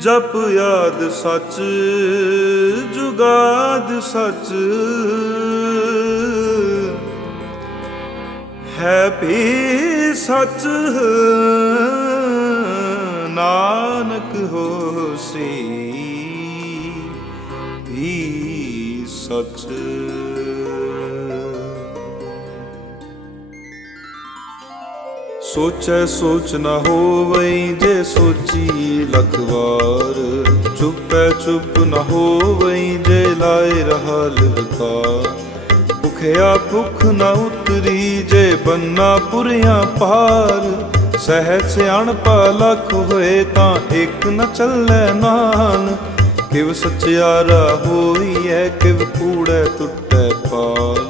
ਜਪ ਯਾਦ ਸੱਚ ਜੁਗਾਦ ਸੱਚ। ਹੈ ਵੀ ਸੱਚ ਨਾਨਕ ਹੋਸੀ ਵੀ ਸੱਚ। ਸੋਚੈ ਸੋਚ ਨ ਹੋਵਈ ਜੇ ਸੋਚੀ ਲਖ ਵਾਰ ਚੁੱਪੈ ਚੁੱਪ ਨ ਹੋਵਈ ਜੇ ਲਾਏ ਰਹਾ ਲਿਵਤਾ ਭੁਖਿਆ ਭੁਖ ਨ ਉਤਰੀ ਜੇ ਬੰਨਾ ਪੁਰਿਆ ਪਾਰ। ਸਹਿ ਸਿਆਣਪਾ ਲਖ ਹੋਏ ਤਾਂ ਇੱਕ ਨ ਚੱਲੈ ਨਾਨ। ਕਿਵ ਸਚਿਆਰਾ ਹੋਈਐ, ਕਿਵ ਕੂੜੈ ਟੁੱਟੈ ਪਾਲ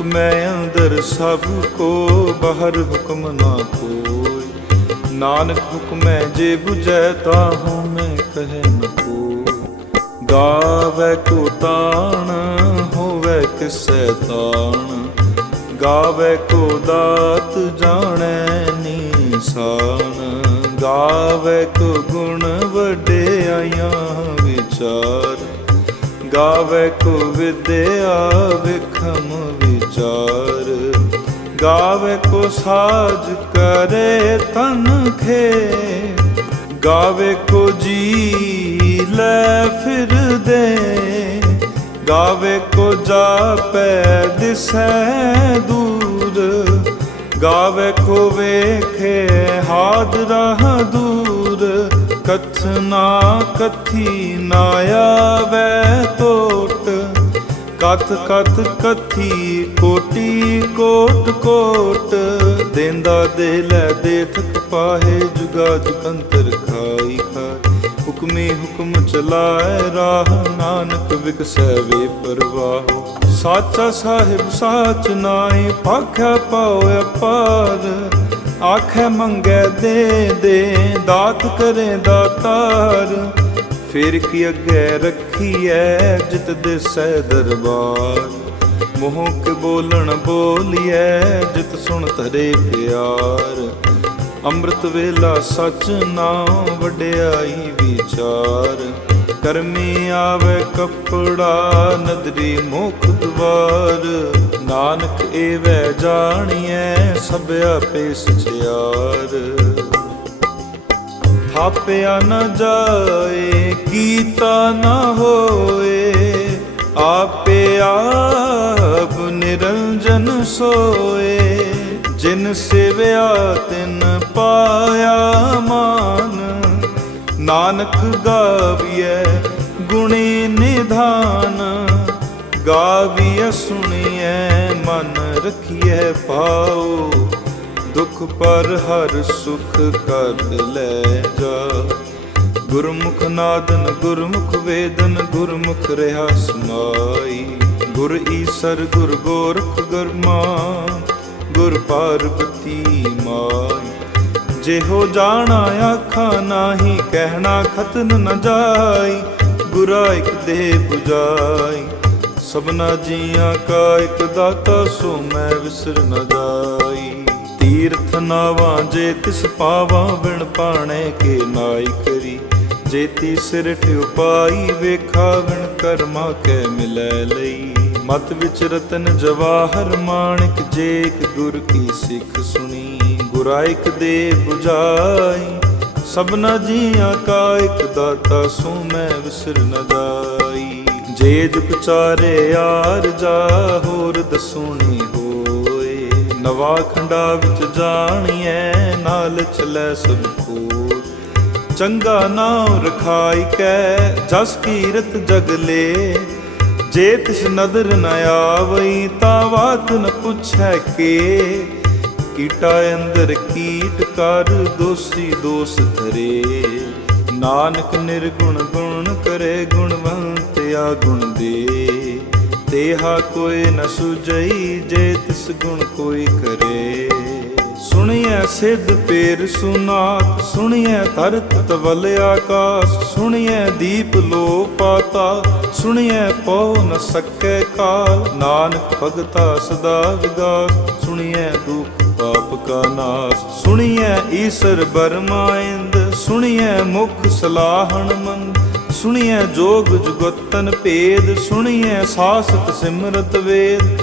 ਹੁਕਮੈ ਅੰਦਰ ਸਭ ਕੋ, ਬਾਹਰ ਹੁਕਮ ਨਾ ਕੋਈ। ਨਾਨਕ ਹੁਕਮੈ ਜੇ 부ਜੈ ਤਾਹੂ ਮੈਂ ਕਹਿ ਨ ਕੋ ਗਾਵੇ ਕੋ ਤਾਣ, ਹੋਵੇ ਕਿਸੈ ਤਾਣ। ਗਾਵੇ ਕੋ ਦਾਤ ਜਾਣੈ ਨੀਸਾਨ। ਗਾਵੇ ਕੋ ਗੁਣ ਵਡਿਆਈਆਂ ਵਿਚਾਰ। ਗਾਵੇ ਕੋ ਵਿਦਿਆ ਵਿਖਮ ਵਿਚਾਰ ਗਾਵੇ ਕੋ ਸਾਜ ਕਰੇ ਤਨ ਖੇ। ਗਾਵੇ ਕੋ ਜੀ ਲੈ ਫਿਰਦੇ ਗਾਵੇ ਕੋ ਜਾਪੈ ਦਿਸੈ ਦੂਰ। ਗਾਵੇ ਕੋ ਵੇਖੇ ਹਾਦਰਾ ਦੂਰ। ਕਥਨਾ ਕਥੀ ਨਾ ਆਵੈ ਟੋਟ ਕਥ ਕਥ ਕਥੀ ਕੋਟੀ ਕੋਟ ਕੋਟ। ਦੇਂਦਾ ਦੇ ਲੈ ਦੇ ਥਕ ਪਾਹੇ ਜੁਗਾ ਜੁਗੰਤਰ ਖਾਈ ਖਾਈ। ਹੁਕਮੇ ਹੁਕਮ ਚਲਾਏ ਰਾਹ ਨਾਨਕ ਵਿਕਸੈ ਵੇ ਪਰਵਾਹ। ਸਾਚਾ ਸਾਹਿਬ ਸਾਚ ਨਾਏ ਪਾਖਿਆ ਪਾਉ ਅਪਾਰ ਆਖੇ ਮੰਗੇ ਦੇ ਦੇ, ਦਾਤ ਕਰੇ ਦਾਤਾਰ। ਫਿਰ ਕੀ ਅੱਗੇ ਰੱਖੀਐ ਜਿਤ ਦਿਸੈ ਦਰਬਾਰ। ਮੋਹ ਕੇ ਬੋਲਣ ਬੋਲੀਐ, ਜਿਤ ਸੁਣ ਤਰੇ ਪਿਆਰ। ਅੰਮ੍ਰਿਤ ਵੇਲਾ ਸਚ ਨਾਮ ਵਡਿਆਈ ਵਿਚਾਰ। ਕਰਮੀ ਆਵੇ ਕਪੜਾ, ਨਦਰੀ ਮੁਖ ਦਵਾਰ। ਨਾਨਕ ਏਵੈ ਜਾਣੀਐ ਸਭ ਆਪੇ ਸਚਿਆਰ ਥਾਪਿਆ ਨ ਜਾਏ, ਕੀਤਾ ਨ ਹੋਏ, ਆਪੇ ਆਪ ਨਿਰੰਜਨ ਸੋਏ। ਜਿਨ ਸਿਵਿਆ, ਤਿਨ ਪਾਇਆ ਮਾਨ। ਨਾਨਕ ਗਾਵੀਐ, ਗੁਣੇ ਨਿਧਾਨ। ਗਾਵੀਐ, ਸੁਣੀਐ, ਮਨ ਰਖੀਐ, ਪਾਓ। ਦੁਖ ਪਰ ਹਰ ਸੁਖ ਕਰ ਲੈ ਜਾ। ਗੁਰਮੁਖ ਨਾਦਨ, ਗੁਰਮੁਖ ਵੇਦਨ, ਗੁਰਮੁਖ ਰਹਾ ਸਮਾਈ। ਗੁਰ ਈਸਰ, ਗੁਰ ਗੋਰਖ ਗਰਮਾ ਗੁਰ ਪਾਰਬਤੀ ਮਾਈ। ਜਿਹੋ ਜਾਣਾ ਆਖਾਂ ਨਾਹੀ, ਕਹਿਣਾ ਖਤਨ ਨ ਜਾਈ ਗੁਰਾ ਇਕ ਦੇ 부ਜਾਈ ਸਭਨਾ ਜੀਆਂ ਕਾ ਇਕ ਦਾਤਾ, ਸੋ ਮੈਂ ਵਿਸਰ ਨ ਜਾਈ। ਤੀਰਥ ਨਾਵਾਂ ਜੇ ਤਿਸ ਪਾਵਾਂ, ਬਿਨ ਪਾਣੇ ਕੇ ਨਾਈ ਕਰੀ। ਜੇਤੀ ਸਿਰਠ ਉਪਾਈ ਵੇਖਾ ਵਿਣ ਕਰਮਾ ਕੈ ਮਿਲੈ ਲਈ। ਮਤ ਵਿਚ ਰਤਨ ਜਵਾਹਰ, ਮਾਣਿਕ ਜੇ ਇੱਕ ਗੁਰ ਕੀ ਸਿੱਖ ਸੁਣੀ। ਗੁਰਾਇਕ ਦੇ 부ਜਾਈ ਸਭਨਾ ਜੀਆਂ ਕਾ ਇੱਕ ਦਾਤਾ ਸੋ ਮੈਂ ਵਿਸਰ ਨ ਜਾਈ। ਜੇ ਜੁਗ ਚਾਰੇ ਯਾਰ ਜਾ ਹੋਰ ਦਸੂਣੀ ਹੋਏ, ਨਵਾ ਖੰਡਾ ਵਿੱਚ ਜਾਣੀਐ, ਨਾਲ ਚਲੇ ਸਭ ਕੋਲ ਚੰਗਾ ਨਾਮ ਰਖਾਈ ਕੈ, ਜਸ ਕੀਰਤ ਜਗ ਲੇ। ਜੇ ਤਿਸ ਨਦਰ ਨ ਆਵਈ, ਤਾਂ ਬਾਤ ਨ ਪੁੱਛੈ ਕੇ। ਕੀਟਾ ਅੰਦਰ ਕੀਟ ਕਰ, ਦੋਸੀ ਦੋਸ ਧਰੇ। ਨਾਨਕ ਨਿਰਗੁਣ ਗੁਣ ਕਰੇ, ਗੁਣਵੰਤ ਗੁਣ ਦੇ। ਤੇਹਾ ਕੋਈ ਨ ਸੁਜਈ ਜੇ ਤਿਸ ਗੁਣ ਕੋਈ ਕਰੇ। ਸੁਣੀਐ ਸਿੱਧ ਪੇਰ ਸੁਨਾਤ ਸੁਣੀਐ ਧਰਤ ਤਵਲ ਆਕਾਸ। ਸੁਣੀਐ ਦੀਪ ਲੋ ਪਾਤਾ, ਸੁਣੀਐ ਪਉ ਨ ਸਕੈ ਕਾਲ। ਨਾਨਕ ਭਗਤਾ ਸਦਾ ਵਿਗਾਸ, ਸੁਣੀਐ ਦੁਖ ਕਾ ਨਾਸ ਸੁਣੀਐ ਈਸਰ ਬਰਮਾਇੰਦ ਸੁਣੀਐ ਮੁਖ ਸਲਾਹਣ ਮੰਦ, ਸੁਣੀਐ ਜੋਗ ਜੁਗਤਨ ਭੇਦ, ਸੁਣੀਐ ਸਾਸਤ ਸਿਮਰਤ ਵੇਦ।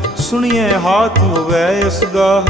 ਸੁਣੀਐ ਹਾਥ ਹੋਵੇ ਅਸਗਾ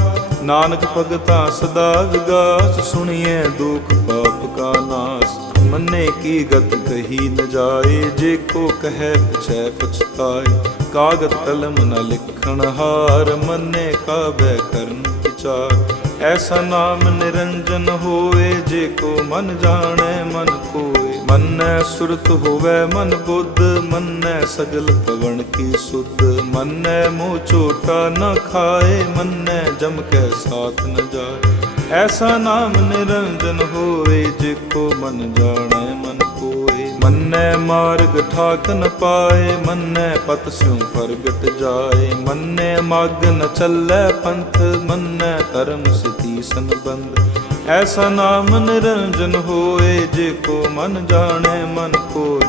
ਨਾਨਕ ਭਗਤਾ ਸਦਾ ਵਿਗਾਸ। ਸੁਣੀਐ ਦੁਖ ਪਾਪ ਕਾ ਨਾਸ। ਮੰਨੇ ਕੀ ਗਤ ਕਹੀ ਨ ਜਾਏ। ਜੇ ਕੋ ਕਹੈ ਪਛੈ ਪਛਤਾਏ। ਕਾਗਦ ਕਲਮ ਨ ਲਿਖਣ ਹਾਰ। ਮੰਨੇ ਕਾਬੈ ਕਰਨ ਵਿਚਾਰ। ਐਸਾ ਨਾਮ ਨਿਰੰਜਨ ਹੋਵੇ। ਜੇ ਕੋ ਮਨ ਜਾਣੈ ਮਨ ਕੋਏ। ਮੰਨੈ ਸੁਰਤ ਹੋਵੇ ਮਨ ਬੁੱਧ, ਮੰਨੈ ਸਗਲ ਪਵਨ ਕੀ ਸੁਧ। ਮੰਨੈ ਮੋਹ ਝੋਟਾ ਨ ਖਾਏ, ਮੰਨੈ ਜਮ ਕੈ ਸਾਥ ਨ ਜਾਏ। ਐਸਾ ਨਾਮ ਨਿਰੰਜਨ ਹੋਏ ਜੇ ਕੋ ਮਨ ਜਾਣੈ, ਮਨ ਕੋਏ ਮੰਨੈ ਮਾਰਗ ਠਾਕ ਨ ਪਾਏ, ਮੰਨੈ ਪਤ ਸਿਉ ਫਰਗਟ ਜਾਏ। ਮੰਨੈ ਮਗ ਨ ਚੱਲੈ ਪੰਥ, ਮੰਨੈ ਧਰਮ ਸਤੀ ਸੰਬੰਧ। ਐਸਾ ਨਾਮ ਨਿਰੰਜਨ ਹੋਏ ਜੇ ਕੋ ਮਨ ਜਾਣੈ ਮਨ ਕੋਇ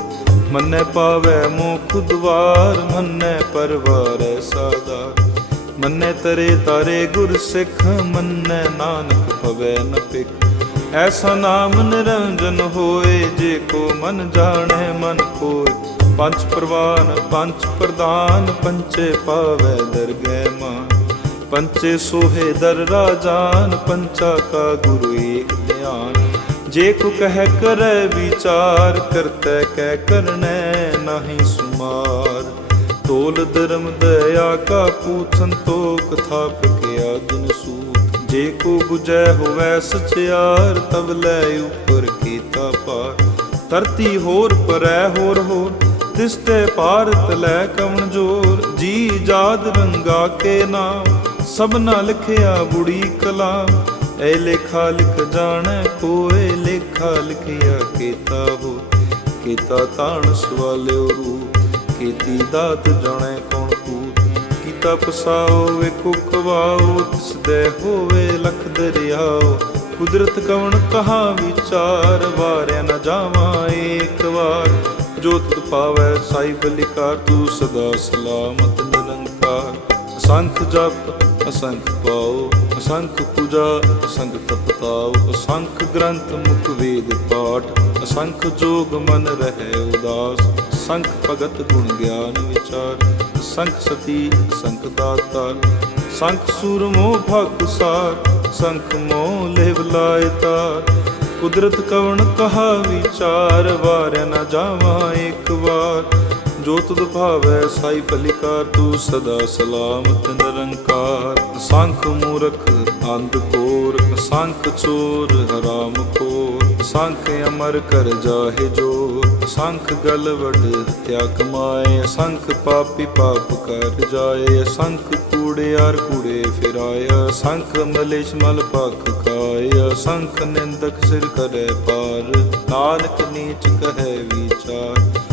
ਮੰਨੈ ਪਾਵੈ ਮੋਖ ਦੁਆਰ, ਮੰਨੈ ਪਰਵਾਰੈ ਸਾਦਾਰ ਮੰਨੈ ਤਰੇ ਤਾਰੇ ਗੁਰ ਸਿੱਖ, ਮੰਨੈ ਨਾਨਕ ਭਵੈ ਨ ਪਿਖ ਐਸਾ ਨਾਮ ਨਿਰੰਜਨ ਹੋਏ ਜੇ ਕੋ ਮਨ ਜਾਣੈ ਮਨ ਕੋਇ ਪੰਜ ਪ੍ਰਵਾਨ, ਪੰਜ ਪ੍ਰਦਾਨ ਪੰਚੇ ਪਾਵੈ ਦਰਗਹਿ ਮਾਨ। ਪੰਚੇ ਸੋਹੇ ਦਰ ਰਾਜਾਨ, ਪੰਚਾ ਕਾ ਗੁਰੂ ਏਕ ਧਿਆਨ। ਜੇ ਕੋ ਕਹਿ ਕਰੈ ਵਿਚਾਰ, ਕਰਤੈ ਕਹਿ ਕਰਨੈ ਨਾਹੀ ਸੁਮਾਰ। ਤੋਲ ਧਰਮ ਦਇਆ ਕਾ ਪੂਤ ਸੰਤੋਖ ਥਾਪ ਕਿਆ ਦਿਨ ਸੂਤ। ਜੇ ਕੋ 부ਜੈ ਹੋਵੈ ਸਚਿਆਰ ਤਬ ਲੈ ਉਪਰ ਕੀਤਾ ਪਾਰ। ਧਰਤੀ ਹੋਰ ਪਰੈ ਹੋਰ ਹੋਰ ਤਿਸ ਤੇ ਭਾਰਤ ਲੈ ਕਵਣ ਜੋਰ। ਜੀ ਜਾਦ ਰੰਗਾ ਕੇ ਨਾਮ ਸਭਨਾ ਲਿਖਿਆ ਬੁੜੀ ਕਲਾ। ਐ ਲੇਖਾ ਲਿਖ ਜਾਣੈ ਕੋਏ ਲੇਖਾ ਲਿਖਿਆ ਕੀਤਾ ਹੋ। ਕੀਤਾ ਤਾਣ ਸਵਾਲਿਓ ਰੂਪ ਕੀਤੀ ਦਾਤ ਜਾਣੈ ਕੌਣ ਕੂਤ ਕੀਤਾ ਪਸਾਓ ਵੇਖੋ ਕਵਾਓ ਤਿਸ ਦੇ ਹੋਵੇ ਲਖ ਦਰਿਆਓ। ਕੁਦਰਤ ਕਵਣ ਕਹਾ ਵਿਚਾਰ, ਵਾਰਿਆ ਨਾ ਜਾਵਾਂ ਏਕ ਵਾਰ। ਜੋ ਤੁਧ ਪਾਵੈ ਸਾਈ ਬਲਿਕਾਰ ਤੂੰ ਸਦਾ ਸਲਾਮਤ ਨਿਰੰਕਾਰ। ਅਸੰਖ ਜਪ ਅਸੰਖ ਪਾਓ, ਅਸੰਖ ਪੂਜਾ, ਅਸੰਖ ਤਪਤਾਓ, ਅਸੰਖ ਗ੍ਰੰਥ ਮੁਖ ਵੇਦ ਪਾਠ, ਅਸੰਖ ਜੋਗ ਮਨ ਰਹਿ ਉਦਾਸ ਸੰਖ ਭਗਤ ਗੁਣ ਗਿਆਨ ਵਿਚਾਰ ਸੰਖ ਸਤੀ ਸੰਖ ਦਾਤਾਰ ਸੰਖ ਸੂਰਮੋ ਭਗ ਸਾਰ ਸੰਖ ਮੋਹ ਲੇਵ ਲਾਇ ਤਾਰ, ਕੁਦਰਤ ਕਵਣ ਕਹਾ ਵਿਚਾਰ ਵਾਰ ਨਾ ਜਾਵਾਂ ਇੱਕ ਵਾਰ ਜੋ ਤੁਧ ਭਾਵੈ ਸਾਈ ਭਲਿਕਾਰ ਤੂੰ ਸਦਾ ਸਲਾਮਤ ਨਿਰੰਕਾਰ। ਸੰਖ ਮੂਰਖ, ਅੰਧ ਕੋਰ, ਸੰਖ ਚੋਰ, ਹਰਾਮ ਖੋਰ। ਸੰਖ ਅਮਰ ਕਰ ਜਾਹੇ ਜੋਰ। ਸੰਖ ਗਲ ਵਡ ਹਤਿਆ ਕਮਾਏ, ਸੰਖ ਪਾਪੀ ਪਾਪ ਕਰ ਜਾਏ। ਸੰਖ ਕੂੜਿਆਰ ਕੂੜੇ ਫਿਰਾਇਆ ਸੰਖ ਮਲੇਸ਼ ਮਲ ਪਖ ਖਾਇਆ ਸੰਖ ਨਿੰਦਕ ਸਿਰ ਕਰੇ ਪਾਰ। ਨਾਨਕ ਨੀਚ ਕਹੈ ਵਿਚਾਰ।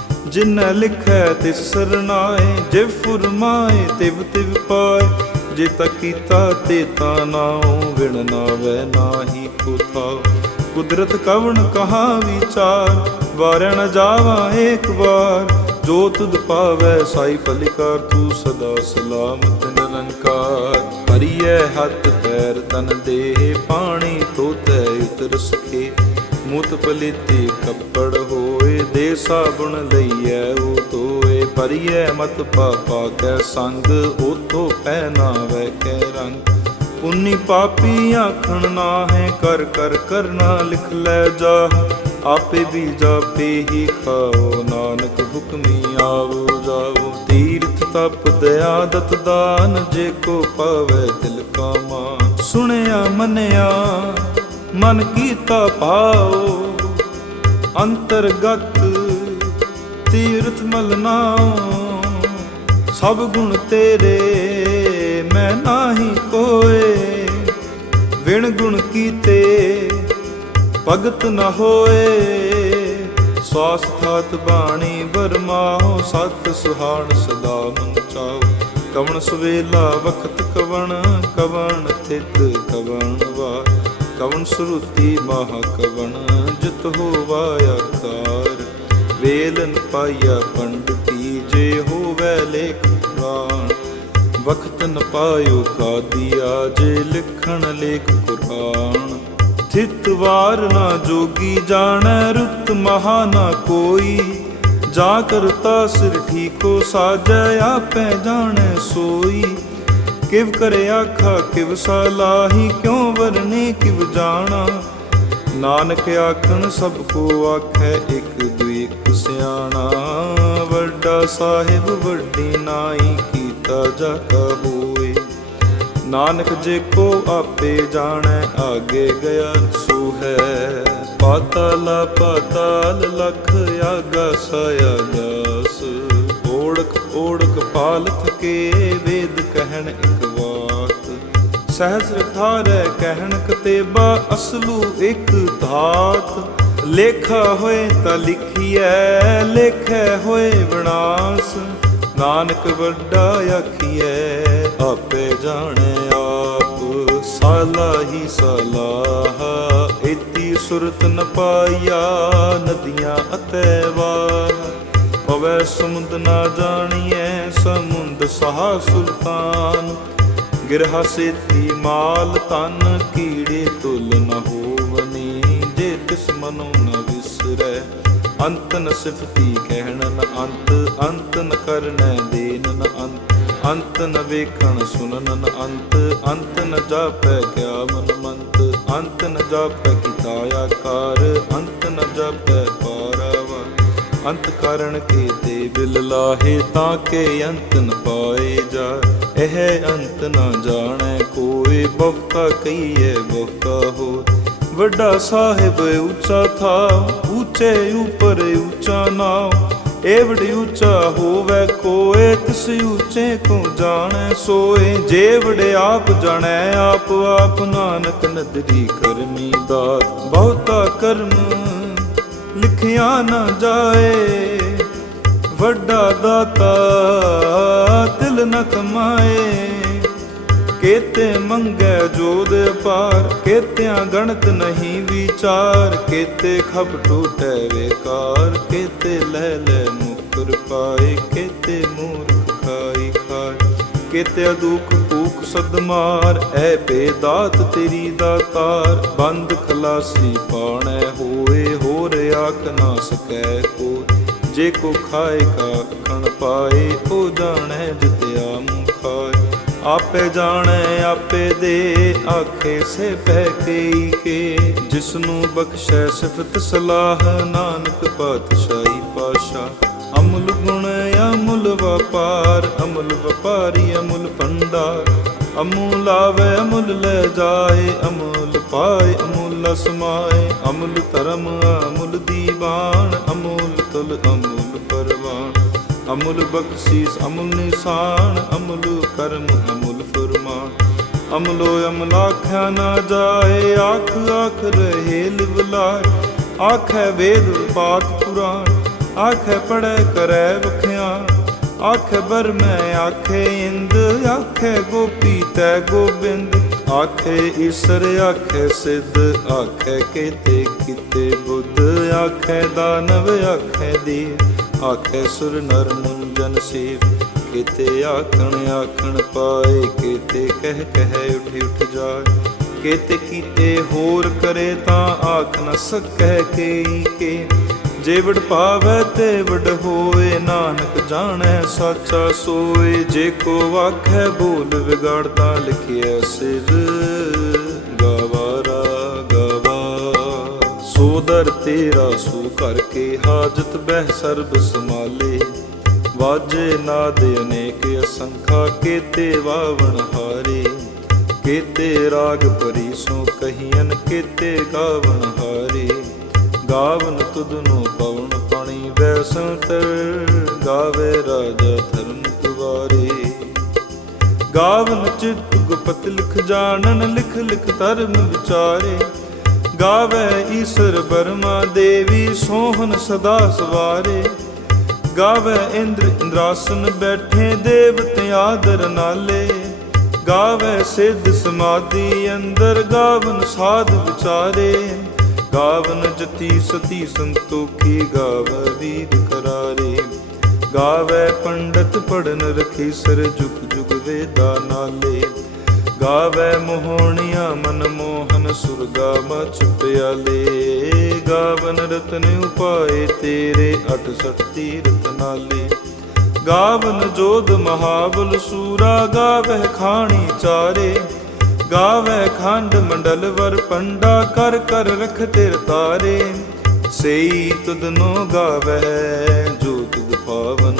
ਜਿਨੈ ਲਿਖੈ ਤਿਸ ਸਰਨਾਏ ਜੇ ਫੁਰਮਾਏ ਤਿਵ ਤਿਵ ਪਾਏ। ਜੇ ਤਾ ਕੀਤਾ ਤੇ ਤਾ ਨਾਉ ਵਿਣ ਨਾਵੈ ਨਾਹੀ ਕੋ ਕੁਦਰਤ ਕਵਣ ਕਹਾ ਵਿਚਾਰ ਵਾਰਿਆ ਜਾਵਾ ਏਕ ਵਾਰ। ਜੋ ਤੁਧ ਪਾਵੈ ਸਾਈ ਫਲਿਕਾਰ, ਤੂੰ ਸਦਾ ਸਲਾਮਤ ਨਿਰੰਕਾਰ। ਹਰੀਐ ਹੱਥ ਪੈਰ, ਤਨ ਦੇਹ, ਪਾਣੀ ਤੋਤੈ ਉਤਰ ਸਖੇ ਮੁਤ ਪਲੀਤੀ ਕੱਪੜ ਹੋ ਦੇ ਸਾਬੁਣ ਲਈਐ, ਉਹ ਤੋਏ ਪਰੀਐ ਮਤ ਪਾਪਾ ਕੈ ਸੰਗ ਉਤੋ ਪਹਿਨਾਵੈ ਕੈ ਰੰਗ। ਪੁੰਨੀ ਪਾਪੀ ਆਖਣ ਨਾਹੇ, ਕਰ ਕਰ ਕਰਨਾ ਲਿਖ ਲੈ ਜਾ ਆਪੇ ਵੀ ਜਾਪੇ ਹੀ ਖਾਓ, ਨਾਨਕ ਹੁਕਮੀ ਆਵੋ ਜਾਵੋ। ਤੀਰਥ ਤਪ ਦਇਆ ਦਤ ਦਾਨ, ਜੇ ਕੋ ਪਾਵੇ ਦਿਲ ਕਾ ਮਾਨ ਸੁਣਿਆ ਮੰਨਿਆ, ਮਨ ਕੀਤਾ ਭਾਓ ਅੰਤਰਗਤ ਤੀਰਥ ਮਲਨਾਉ ਸਭ ਗੁਣ ਤੇਰੇ, ਮੈਂ ਨਾਹੀ ਕੋਏ। ਵਿਣ ਗੁਣ ਕੀਤੇ ਭਗਤ ਨ ਹੋਏ। ਸਵਾਸਥਾਤ ਬਾਣੀ ਬਰਮਾਓ ਸਤ ਸੁਹਾਣ ਸਦਾ ਮਨ ਚਾਓ। ਕਵਣ ਸਵੇਲਾ ਵਖਤ ਕਵਣ ਕਵਣ ਥਿਤ ਕਵਣ ਵਾ। ਕਵਣ ਸੁਰਤੀ ਮਹਾ ਕਵਣ, ਜਿਤ ਹੋਵਾ ਆਕਾਰ ਵੇਲਨ ਪਾਇਆ ਪੰਡਤੀ ਜੇ ਹੋਵੇ ਲੇਖ ਪੁਰਾਣ, ਵਖਤ ਨ ਪਾਇਓ ਕਾਦੀਆ, ਜੇ ਲਿਖਣ ਲੇਖ ਕੁਰਾਨ ਥਿਤ ਵਾਰ ਨਾ ਜੋਗੀ ਜਾਣੈ ਰੁਤ ਮਹਾ ਨਾ ਕੋਈ। ਜਾ ਕਰਤਾ ਸਿਰ ਠੀਕੋ ਸਾਜੈ ਆਪੈ ਜਾਣੈ ਸੋਈ। ਕਿਵ ਕਰੇ ਆਖਾ, ਕਿਵ ਸਲਾਹੀ ਕਿਉ ਵਰਨੇ, ਕਿਵ ਜਾਣਾ। ਨਾਨਕ ਆਖਣ ਸਭ ਕੋ ਆਖੈ ਇੱਕ ਦੁਇਕ ਸਿਆਣਾ। ਵੱਡਾ ਸਾਹਿਬ, ਵੱਡੀ ਨਾਈ ਕੀਤਾ ਜਾ ਕਾ ਹੋਏ। ਨਾਨਕ ਜੇ ਕੋ ਆਪੇ ਜਾਣੈ, ਆਗੇ ਗਿਆ ਸੂ ਹੈ। ਪਾਤਾਲ ਪਾਤਾਲ ਲਖ ਆਗਾ ਸਾਇਆ ਜਾਸ। ਓੜਕ ਓੜਕ ਪਾਲ ਥਕੇ ਵੇਦ ਕਹਿਣ ਇੱਕ ਸਹਸ ਖਾਰੈ ਕਹਿਣ ਕਤੇਬਾ ਅਸਲੂ ਇੱਕ ਧਾਤ। ਲੇਖਾ ਹੋਏ ਤਾਂ ਲਿਖੀਐ, ਲੇਖੈ ਹੋਏ ਵਿਨਾਸ਼। ਨਾਨਕ ਵੱਡਾ ਆਖੀਐ, ਆਪੇ ਜਾਣੈ ਆਪ, ਸਾਲਾ ਹੀ ਸਲਾਹ। ਇਤੀ ਸੁਰਤ ਨ ਪਾਇਆ ਨਦੀਆਂ ਅਤੇ ਵਾਹ। ਪਵੈ ਸਮੁੰਦ ਨਾ ਜਾਣੀਐ, ਸਮੁੰਦ ਸਹਾ ਸੁਲਤਾਨ। ਗਿਰਹਾ ਸੇਤੀ ਮਾਲ ਤਨ ਕੀੜੇ ਤੁਲ ਨ ਹੋਵਨੀ, ਜੇ ਤਿਸ ਮਨੋ ਨ ਵਿਸਰੈ, ਅੰਤ ਨ ਸਿਫਤੀ ਕਹਿਣ ਨ ਅੰਤ ਅੰਤ ਨ ਕਰਨੈ ਦੇਨ ਨ ਅੰਤ ਅੰਤ ਨ ਵੇਖਣ ਸੁਨਨ ਨ ਅੰਤ ਅੰਤ ਨ ਜਾਪੈ ਕਿਆ ਮਨ ਮੰਤ, ਅੰਤ ਨ ਜਾਪੈ ਕੀਤਾ ਆਕਾਰ, ਅੰਤ ਨ ਜਾਪੈ ਪਾਰਾਵਾ ਅੰਤ ਕਰਨ ਕੇ ਤੇ ਬਿਲ ਲਾਹੇ ਤਾਂ ਕੇ ਅੰਤ ਨ ਪਾਏ ਜਾ ਇਹ ਅੰਤ ਨਾ ਜਾਣੈ ਕੋਈ, ਬਹੁਤਾ ਕਹੀਏ ਬਹੁਤਾ ਹੋ ਵੱਡਾ ਸਾਹਿਬ ਉੱਚਾ ਥਾ, ਉੱਚੇ ਉਪਰ ਉੱਚਾ ਨਾਮ ਏਵੜ ਉੱਚਾ ਹੋਵੇ ਕੋਏ, ਤਿਸ ਉੱਚੇ ਕੋ ਜਾਣੈ ਸੋਏ। ਜੇਵੜ ਆਪ ਜਾਣੈ, ਆਪ ਆਪ ਨਾਨਕ ਨਦਰੀ ਕਰਮੀ ਦਾਤ। ਬਹੁਤਾ ਕਰਮ ਲਿਖਿਆ ਨਾ ਜਾਏ, ਵੱਡਾ ਦਾਤਾ ਦਿਲ ਨ ਕਮਾਏ। ਕੇਤੇ ਮੰਗੈ ਜੋਦ ਅਪਾਰ ਕੇਤਿਆਂ ਗਣਤ ਨਹੀਂ ਵਿਚਾਰ। ਕੇਤੇ ਖਬ ਟੂਟੈ ਵੇਕਾਰ, ਕੇਤੇ ਲੈ ਲੈ ਮੁਕਰ ਪਾਏ। ਕੇਤੇ ਮੂਰਖ ਖਾਈ ਖਾਏ ਕੇਤੇ ਦੁਖ ਭੂਖ ਸਦਮਾਰ ਐ ਬੇਦਾਤ ਤੇਰੀ ਦਾਤਾਰ ਬੰਦ ਖਲਾਸੀ ਪਾਣੈ ਹੋਏ, ਹੋਰ ਆਖ ਨਾ ਸਕੈ ਕੋ ਜੇ ਕੋ ਖਾਏ ਕਾ ਪਾਏ, ਉਹ ਜਾਣੈ ਜਿਤਿਆ ਮੂੰ ਖਾਏ ਆਪੇ ਜਾਣੈ, ਆਪੇ ਦੇ, ਆਖੇ ਸੇ ਪਹਿ ਕਈ ਕੇ। ਜਿਸਨੂੰ ਬਖਸ਼ੈ ਸਿਫਤ ਸਲਾਹ, ਨਾਨਕ ਪਾਤਸ਼ਾਹੀ ਪਾਸ਼ਾ। ਅਮੁਲ ਗੁਣ ਅਮੁਲ ਵਪਾਰ, ਅਮੁਲ ਵਪਾਰੀ ਅਮੁਲ ਭੰਡਾਰ। ਅਮੁਲ ਆਵੇ ਅਮੁਲ ਲੈ ਜਾਏ, ਅਮੁਲ ਪਾਏ, ਅਮੁਲ ਸਮਾਏ ਅਮੁਲ ਧਰਮ ਅਮੁਲ ਦੀਵਾਨ, ਅਮੁਲ ਤੁਲ ਅਮੁਲ ਪਰਵਾਨ। ਅਮੁਲ ਬਖਸ਼ੀਸ, ਅਮੁਲ ਨਿਸ਼ਾਨ, ਅਮੁਲ ਕਰਮ ਅਮੁਲ ਫਰਮਾਨ। ਅਮਲੋ ਅਮਲ ਆਖਿਆ ਨਾ ਜਾਏ, ਆਖ ਆਖ ਰਹੇ ਲਿਵਲਾਏ ਆਖੈ ਵੇਦ ਪਾਤ ਪੁਰਾਣ, ਆਖੈ ਪੜੈ ਕਰੈ ਵਖਿਆਨ ਆਖੈ ਬਰਮੈ ਆਖੇ ਇੰਦ, ਆਖੈ ਗੋਪੀ ਤੈ ਗੋਬਿੰਦ। ਆਖੇ ਈਸਰ, ਆਖੇ ਸਿੱਧ, ਆਖੈ ਕੀਤੇ ਕੀਤੇ ਬੁੱਧ ਆਖੈ ਦਾਨਵ ਆਖੈ ਦੀ ਆਖੈ ਸੁਰ ਨਰ ਮੁੰਜਨ ਸੇਵ। ਕੀਤੇ ਆਖਣ ਆਖਣ ਪਾਏ, ਕੀਤੇ ਕਹਿ ਕਹਿ ਉਠ ਉਠ ਜਾਏ ਕੀਤੇ ਕੀਤੇ ਹੋਰ ਕਰੇ ਤਾਂ ਆਖ ਨ ਸਕੈ ਕੇਈ ਕੇ। ਜੇ ਪਾਵੈ ਤੇ ਵਡ ਹੋਏ, ਨਾਨਕ ਜਾਣੈ ਸਾਚਾ ਸੋਏ। ਜੇ ਕੋ ਆਖੈ ਬੋਲ ਵਿਗੜਦਾ ਲਿਖਿਆ ਸਿਰ। ਸੋਦਰ ਤੇਰਾ ਸੋ ਕਰਕੇ ਹਾਜਤ ਬਹਿ ਸਰਬ ਸਮਾਲੇ ਵਾਜੇ ਨਾਦ ਅਨੇਕ ਅਸੰਖਾ, ਕੇਤੇ ਵਾਵਣ ਹਾਰੇ। ਕੇਤੇ ਰਾਗ ਪਰੀ ਸੋ ਕਹੀਨ ਕੇਤੇ ਗਾਵਣ ਹਾਰੇ। ਗਾਵਨ ਤੁਧਨੋ ਪਵਨ ਪਾਣੀ ਬੈਸੰਤਰ ਗਾਵੇ ਰਾਜਾ ਧਰਮ ਦੁਆਰੇ। ਗਾਵਨ ਚਿਤ ਗੁਪਤ ਲਿਖ ਜਾਣਨ, ਲਿਖ ਲਿਖ ਧਰਮ ਵਿਚਾਰੇ। ਗਾਵੇ ਈਸ਼ਰ ਬਰਮਾ ਦੇਵੀ, ਸੋਹਣ ਸਦਾ ਸਵਾਰੇ। ਗਾਵੇ ਇੰਦਰ ਇੰਦਰਾਸਨ ਬੈਠੇ, ਦੇਵਤੇ ਆਦਰ ਨਾਲੇ। ਗਾਵੇ ਸਿੱਧ ਸਮਾਧੀ ਅੰਦਰ, ਗਾਵਨ ਸਾਧ ਵਿਚਾਰੇ। ਗਾਵਨ ਜਤੀ ਸਤੀ ਸੰਤੋਖੀ ਗਾਵੇ ਵੀਰ ਕਰਾਰੇ। ਗਾਵੇ ਪੰਡਤ ਪੜਨ ਰਖੀ ਸਰ ਜੁਗ ਜੁਗ ਵੇਦਾ ਨਾਲੇ। ਗਾਵੇ ਮੋਹਣੀਆਂ ਮਨ ਮੋਹਨ ਸੁਰਗਾ ਮਚ ਪਿਆਲੇ। ਗਾਵਨ ਰਤਨ ਉਪਾਏ ਤੇਰੇ 68 ਤੀਰਥ ਨਾਲੇ। ਗਾਵਨ ਜੋਧ ਮਹਾਬਲ ਸੂਰਾ ਗਾਵਹਿ ਖਾਣੀ ਚਾਰੇ। ਗਾਵੈ ਖੰਡ ਮੰਡਲ ਵਰ ਪੰਡਾ, ਕਰ ਕਰ ਰਖ ਤੇਰ ਤਾਰੇ। ਸਈ ਤੁਧਨੋ ਗਾਵੈ ਜੋ ਤੁਧ ਪਾਵਨ,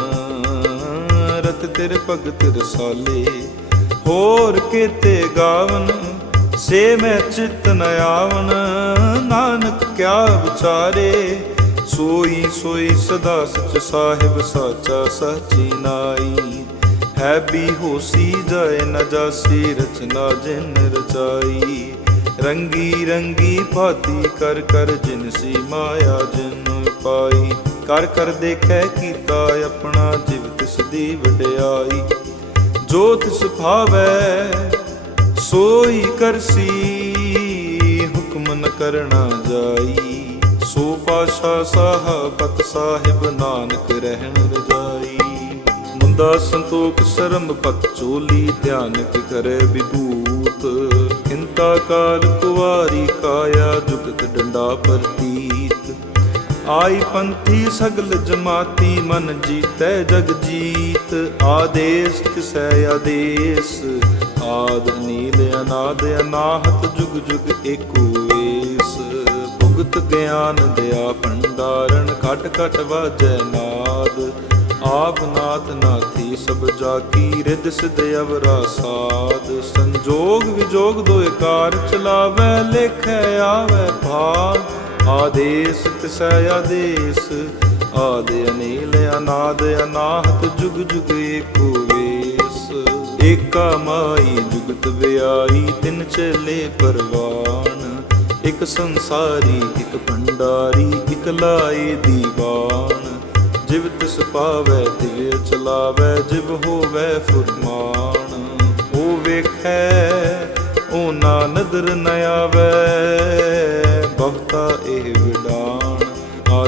ਰਤ ਤੇਰੇ ਭਗਤ ਰਸਾਲੇ। ਹੋਰ ਕੀਤੇ ਗਾਵਨ, ਸੇ ਮੈਂ ਚਿਤ ਨ ਆਵਨ। ਨਾਨਕ ਕਿਆ ਵਿਚਾਰੇ, ਸੋਈ ਸੋਈ ਸਦਾ ਸਚ ਸਾਹਿਬ, ਸਾਚਾ ਸਾਚੀ ਨਾਈ। ਹੈ ਵੀ ਹੋਸੀ ਜਾਏ ਨ ਜਾਸੀ, ਰਚਨਾ ਜਿਨ ਰਚਾਈ। ਰੰਗੀ ਰੰਗੀ ਭਾਤੀ ਕਰ ਕਰ ਜਿਨ ਸੀ ਮਾਇਆ ਜਿਨ ਪਾਈ। ਕਰ ਕਰ ਦੇਖੈ ਕੀਤਾ ਆਪਣਾ ਜਿਵ ਤਿਸ ਦੀ ਵਡਿਆਈ। ਜੋਤ ਤਿਸ ਸੋਈ ਕਰਸੀ, ਹੁਕਮ ਨ ਕਰਣਾ ਜਾਈ। ਸੋ ਪਾਸ਼ਾ ਸਾਹਿਬਤ ਸਾਹਿਬ, ਨਾਨਕ ਰਹਿਣ ਰਜਾਈ। ਮੁੰਦਾ ਸੰਤੋਖ, ਸ਼ਰਮ ਪਤ ਚੋਲੀ ਧਿਆਨ ਕਿ ਕਰੇ ਵਿਭੂਤ। ਕਿੰਤਾ ਕਾਲ ਕੁਵਾਰੀ ਕਾਇਆ, ਜੁਗਤ ਡੰਡਾ ਪ੍ਰਤੀਤ। ਆਈ ਪੰਥੀ ਸਗਲ ਜਮਾਤੀ, ਮਨ ਜੀਤੈ ਜਗ ਜੀਤ ਆਦੇਸ ਤਿਸੈ ਆਦੇਸ। ਆਦ ਨੀਲ ਅਨਾਦ ਅਨਾਹਤ ਜੁਗ ਜੁਗ ਏਕੋ ਵੇਸ ਭੁਗਤ ਗਿਆਨ ਦਿਆ ਭੰਡਾਰਨ ਘਟ ਘਟ ਵਾਜੈ ਨਾਦ। ਆਪ ਨਾਥ ਨਾਥੀ ਸਭ ਜਾਕੀ ਰਿਦ ਸਿਧ ਅਵਰਾ ਸਾਧ ਸੰਜੋਗ ਵਿਜੋਗ ਦੋਇ ਕਾਰ ਚਲਾਵੈ, ਲੇਖੈ ਆਵੈ ਭਾਗ। ਆਦੇਸ ਤਿਸੈ ਆਦੇਸ। ਆਦ ਅਨੀਲ, ਅਨਾਦ, ਅਨਾਹਤ, ਜੁਗ ਜੁਗ ਏਕੋ ਵੇਸ। ਏਕਾ ਮਾਈ ਜੁਗਤ ਵਿਆਈ ਤਿਨ ਚਲੇ ਪਰਵਾਨ। ਇਕ ਸੰਸਾਰੀ, ਇਕ ਭੰਡਾਰੀ, ਇਕ ਲਾਏ ਦੀਵਾਨ। ਜਿਵ ਤਿਸ ਪਾਵੈ, ਤਿਵ ਚਲਾਵੈ, ਜਿਵ ਹੋਵੈ ਫੁਰਮਾਨ। ਉਹ ਵੇਖੈ ਉਹ ਨਾ ਨਦਰ ਨ ਆਵੈ, ਬਹੁਤਾ ਇਹ ਵਿਡਾਨ।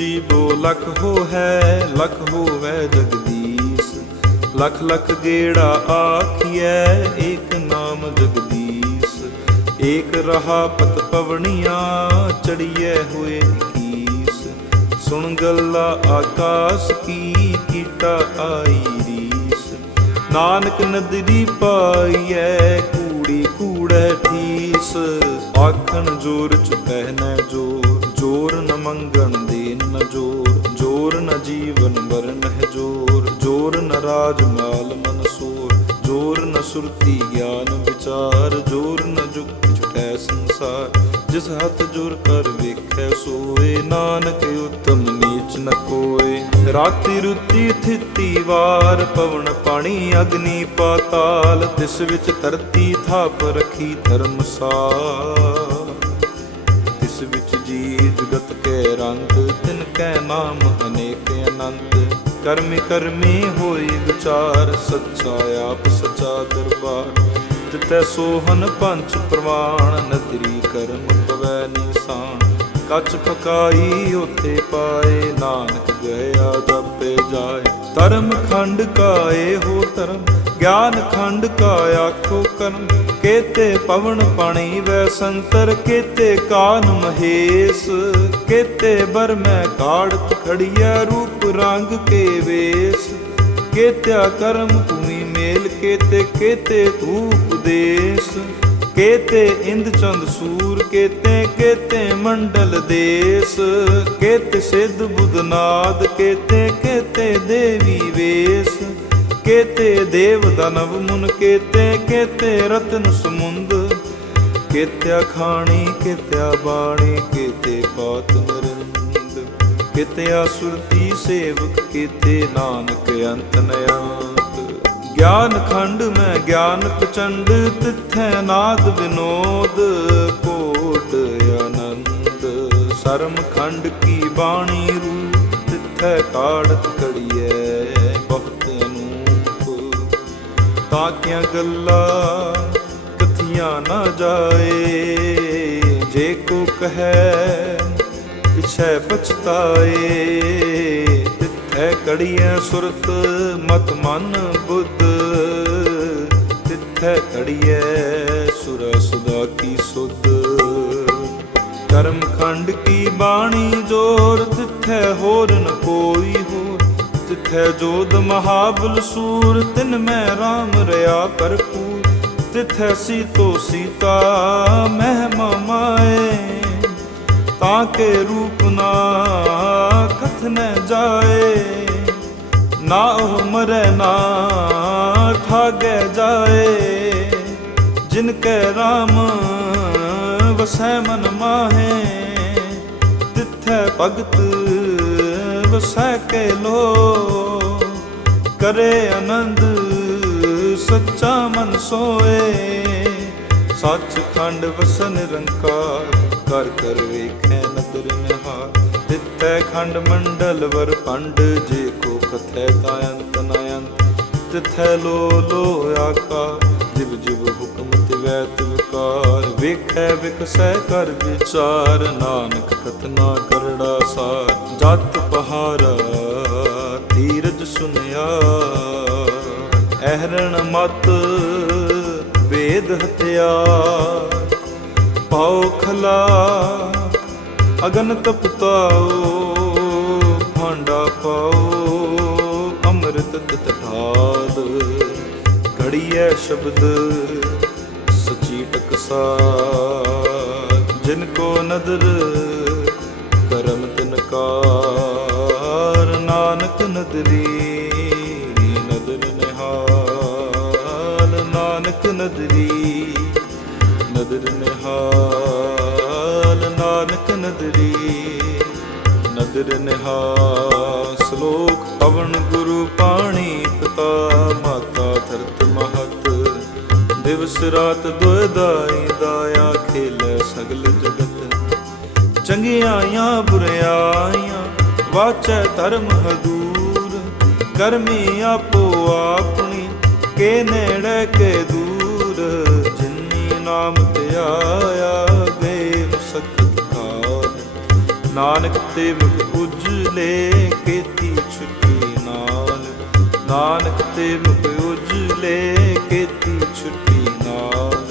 ਇਕ ਬੋ ਲਖ ਹੋ ਹੈ ਲਖ ਹੋਵੈ ਜਗਦੀਸ਼। ਲਖ ਲਖ ਗੇੜਾ ਆਖੀਐ, ਏਕ ਨਾਮ ਜਗਦੀਸ਼। ਏਕ ਰਹਾ ਪਤ ਪਵਣੀਆਂ, ਚੜੀਐ ਹੋਏ ਕੀਸ ਸੁਣ ਗੱਲਾ ਆਕਾਸ ਕੀ ਕੀਟਾ ਆਈ ਨਾਨਕ ਨਦਰੀ ਪਾਈਐ, ਕੂੜੀ ਕੂੜੈ ਠੀਸ। ਆਖਣ ਜੋਰ ਚ ਪਹਿਨੈ ਜੋਰ। ਜੋਰ ਨ ਮੰਗਣ ਦੇਨ ਨ ਜੋਰ ਜੋਰ ਨ ਜੀਵਨ ਮਰਨ ਹੈ ਜੋਰ ਜੋਰ ਨ ਰਾਜ ਮਾਲ ਮਨ ਸੋਰ, ਜੋਰ ਨ ਸੁਰਤੀ ਗਿਆਨ ਵਿਚਾਰ, ਜੋਰ ਨ ਜੁਗਤ ਛਟੈ ਸੰਸਾਰ, ਜਿਸ ਹੱਥ ਜੋਰ ਕਰ ਵੇਖੈ ਸੋਏ, ਨਾਨਕ ਉਤਮ ਨੀਚ ਨ ਕੋਏ। ਰਾਤੀ ਰੁੱਤੀ ਥਿਤੀ ਵਾਰ, ਪਵਨ ਪਾਣੀ ਅਗਨੀ ਪਾਤਾਲ, ਤਿਸ ਵਿੱਚ ਧਰਤੀ ਥਾਪ ਰਖੀ ਧਰਮਸਾਲ ਜਗਤ ਕੇ ਰੰਗ, ਤਿਨ ਕੈ ਨਾਮ ਅਨੇਕ ਅਨੰਤ। ਕਰਮੀ ਕਰਮੀ ਹੋਈ ਵਿਚਾਰ, ਸੱਚਾ ਆਪ ਸੱਚਾ ਦਰਬਾਰ। ਤਿਤੈ ਸੋਹਨ ਪੰਚ ਪ੍ਰਵਾਨ, ਨਦਰੀ ਕਰਮ ਪਵੈ ਨਿਸ਼ਾਨ। ਕੱਚ ਪਕਾਈ ਉਥੇ ਪਾਏ, ਨਾਨਕ ਗਿਆ ਜਪੇ ਜਾਏ। ਧਰਮ ਖੰਡ ਕਾਏ ਹੋ ਧਰਮ, ਗਿਆਨ ਖੰਡ ਕਾ ਆਖੋ ਕਰਮ। ਕੇਤੇ ਪਵਨ ਪਾਣੀ ਵੈ ਸੰਤਰ, ਕੇਤੇ ਕਾਨ ਮਹੇਸ਼, ਕੇਤੇ ਬਰ ਮੈਂ ਕਾੜਤ ਖੜੀਐ ਰੂਪ ਰੰਗ ਕੇ ਵੇਸ। ਕੇਤਿਆ ਕਰਮ ਭੂਮੀ ਮੇਲ, ਕੇਤੇ ਕੇਤੇ ਧੂਪ ਦੇਸ। ਕੇਤੇ ਇੰਦ ਚੰਦ ਸੂਰ, ਕੇਤੇ ਕੇਤੇ ਮੰਡਲ ਦੇਸ। ਕੇਤੇ ਸਿੱਧ ਬੁੱਧਨਾਦ ਕੇਤੇ ਕੇਤੇ ਦੇਵੀ ਵੇਸ। ਕੇਤੇ ਦੇਵ ਦਨਵ ਮੁਨ ਕੇਤੇ ਕੇਤੇ ਰਤਨ ਸਮੁੰਦ। ਕੇਤਿਆ ਖਾਣੀ, ਕੇਤਿਆ ਬਾਣੀ, ਕੇਤੇ ਪਾਤ ਨਰਿੰਦ। ਕੇਤਿਆ ਸੁਰਤੀ ਸੇਵਕ, ਕੇਤੇ ਨਾਨਕ ਅੰਤ ਨਯੰਤ। ਗਿਆਨ ਖੰਡ ਮੈਂ ਗਿਆਨ ਪ੍ਰਚੰਡ ਤਿਥੈ ਨਾਦ ਵਿਨੋਦ, ਕੋਟ ਆਨੰਦ। ਸਰਮ ਖੰਡ ਕੀ ਬਾਣੀ ਰੂਪ, ਤਿਥੈ ਕਾੜਤ ਕੜੀਐ। ਤਾਂ ਗੱਲਾਂ ਕਥੀਆਂ ਨਾ ਜਾਏ। ਜੇ ਕੋ ਕਹੈ, ਪਿਛੈ ਪਛਤਾਏ। ਤਿੱਥੈ ਕੜੀਐ ਸੁਰਤ ਮਤ ਮਨ ਬੁੱਧ। ਤਿੱਥੈ ਕੜੀਐ ਸੁਰ ਸੁਦਾ ਕੀ ਸੁਧ। ਕਰਮ ਖੰਡ ਕੀ ਬਾਣੀ ਜੋਰ, ਤਿੱਥੈ ਹੋਰ ਨ ਕੋਈ ਹੋ। ਤਿੱਥੈ ਜੋਦ ਮਹਾਬਲ ਸੂਰ, ਤਿਨ ਮੈਂ RAM ਰਿਆ ਭਰਪੂਰ ਤਿਥੈ ਸੀਤੋ ਸੀਤਾ ਮਹਿਮਾ ਮਾਏ, ਤਾਂ ਕੇ ਰੂਪ ਨਾ ਕਥਨੈ ਜਾਏ। ਨਾ ਉਹ ਮਰੈ ਨਾ ਠਾਗੈ ਜਾਏ, ਜਿਨ ਕੈ RAM ਵਸੈ ਮਨ ਮਾਹੇ। ਤਿੱਥੈ ਭਗਤ ਵਸੈ ਲੋ ਕਰੇ ਆਨੰਦ, ਸੱਚਾ ਮਨ ਸੋਏ। ਸੱਚ ਖੰਡ ਵਸਨ ਰੰਕਾਰ ਕਰ ਕਰ ਵੇਖੈ ਨਦਰ ਨਿਹਾਰ। ਤਿੱਥੈ ਖੰਡ ਮੰਡਲ ਵਰ ਪੰਡ, ਜੇ ਕੋ ਕਥੈ ਤਾ ਅੰਤ ਨ ਅੰਤ। ਤਿੱਥੈ ਲੋ ਲੋ ਆਕਾਰ ਜਿਵ ਜਿਵ ਹੁਕਮ ਤਿਵੈ ਤਿਵਕਾਰ। ਵੇਖੈ ਵਿਕਸੈ ਕਰ ਵਿਚਾਰ, ਨਾਨਕ ਕਤਨਾ ਕਰੜਾ ਸਾਰ, ਜਤ ਪਹਾਰਾ ਧੀਰਜ ਸੁਨਿਆ। ਅਹਰਣ ਮਤ ਵੇਦ ਹਤਿਆਰ ਪਾਉ ਖਲਾ ਅਗਨ ਤਪਤਾਓ ਭਾਂਡਾ ਪਾਓ, ਅੰਮ੍ਰਿਤ ਤਠਾਦ ਘੜੀਐ ਸ਼ਬਦ ਸਚੀ ਟਕਸਾਰ ਜਿਨ ਕੋ ਨਦਰ, ਕਰਮ ਤਿਨ ਕਾਰ, ਨਾਨਕ ਨਦਰੀ, ਨਦਰ ਨਿਹਾਲ, ਨਾਨਕ ਨਦਰੀ, ਨਦਰ ਨਿਹਾਲ, ਨਾਨਕ ਨਦਰੀ, ਨਦਰ ਨਿਹਾਲ, ਸ਼ਲੋਕ ਪਵਨ ਗੁਰੂ ਪਾਣੀ ਪਿਤਾ, ਮਾਤਾ ਧਰਤ ਮਹਤ ਦਿਵਸ ਰਾਤ ਦੁਇ ਦਾਇਆ ਖੇਲੇ ਸਗਲ ਜਗਤ। ਚੰਗਿਆਈਆਂ ਬੁਰਿਆਈਆਂ ਵਾਚੈ ਧਰਮ ਹਦੂਰ। ਕਰਮੀ ਆਪੋ ਆਪਣੀ, ਕੇ ਨੇੜੇ ਕੇ ਦੂਰ। ਜਿਨੀ ਨਾਮ ਤੇ ਆਇਆ ਗਏ ਮੁਸਕਤ ਕਾਲ। ਨਾਨਕ ਤੇ ਮੁਖ ਉਜਲੇ ਕੀਤੀ ਛੁੱਟੀ ਨਾਨਕ ਤੇ ਮੁਖ ਉਜਲੇ ਕੀਤੀ ਛੁੱਟੀ ਨਾਲ।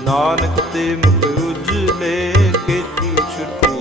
ਨਾਨਕ ਤੇ ਮੁਖ ਉਜਲੇ ਕੀਤੀ ਛੁੱਟੀ